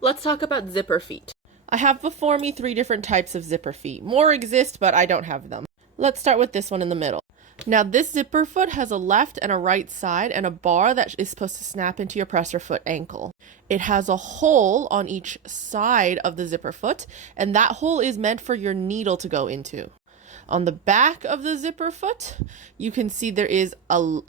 Let's talk about zipper feet. I have before me 3 different types of zipper feet. More exist, but I don't have them. Let's start with this one in the middle. Now this zipper foot has a left and a right side and a bar that is supposed to snap into your presser foot ankle. It has a hole on each side of the zipper foot, and that hole is meant for your needle to go into. On the back of the zipper foot, you can see there is a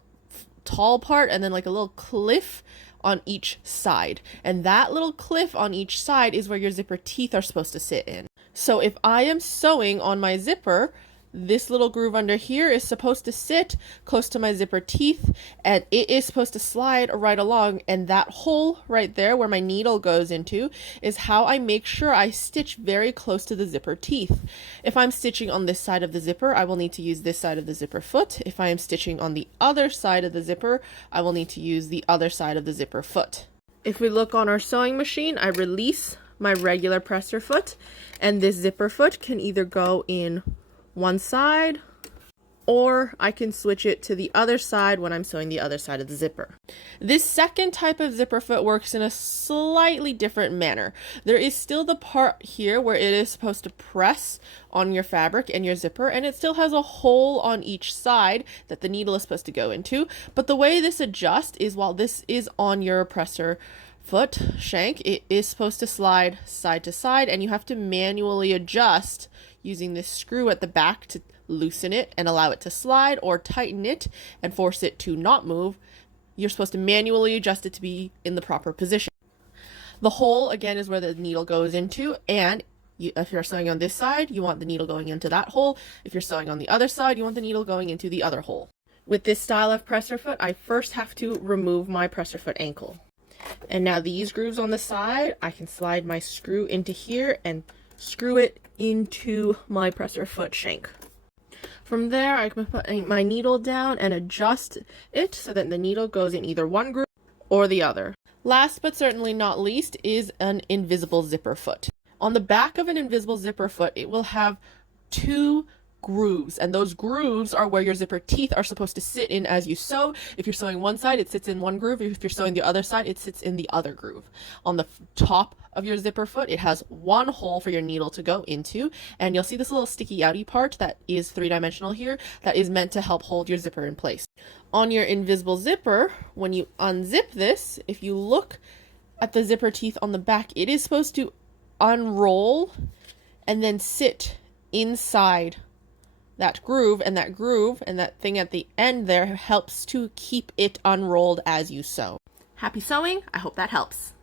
tall part and then like a little cliff on each side. And that little cliff on each side is where your zipper teeth are supposed to sit in. So if I am sewing on my zipper, this little groove under here is supposed to sit close to my zipper teeth, and it is supposed to slide right along, and that hole right there where my needle goes into is how I make sure I stitch very close to the zipper teeth. If I'm stitching on this side of the zipper, I will need to use this side of the zipper foot. If I am stitching on the other side of the zipper, I will need to use the other side of the zipper foot. If we look on our sewing machine, I release my regular presser foot, and this zipper foot can either go in one side, or I can switch it to the other side when I'm sewing the other side of the zipper. This second type of zipper foot works in a slightly different manner. There is still the part here where it is supposed to press on your fabric and your zipper, and it still has a hole on each side that the needle is supposed to go into. But the way this adjusts is while this is on your presser foot shank, it is supposed to slide side to side, and you have to manually adjust using this screw at the back to loosen it and allow it to slide, or tighten it and force it to not move. You're supposed to manually adjust it to be in the proper position. The hole, again, is where the needle goes into, and if you're sewing on this side, you want the needle going into that hole. If you're sewing on the other side, you want the needle going into the other hole. With this style of presser foot, I first have to remove my presser foot ankle. And now these grooves on the side, I can slide my screw into here and screw it into my presser foot shank. From there, I can put my needle down and adjust it so that the needle goes in either one groove or the other. Last but certainly not least is an invisible zipper foot. On the back of an invisible zipper foot, it will have 2 grooves, and those grooves are where your zipper teeth are supposed to sit in as you sew. If you're sewing one side, it sits in one groove. If you're sewing the other side, it sits in the other groove. On the top of your zipper foot, it has one hole for your needle to go into, and you'll see this little sticky outy part that is 3-dimensional here that is meant to help hold your zipper in place. On your invisible zipper, when you unzip this, if you look at the zipper teeth on the back, it is supposed to unroll and then sit inside that groove, and that thing at the end there helps to keep it unrolled as you sew. Happy sewing! I hope that helps.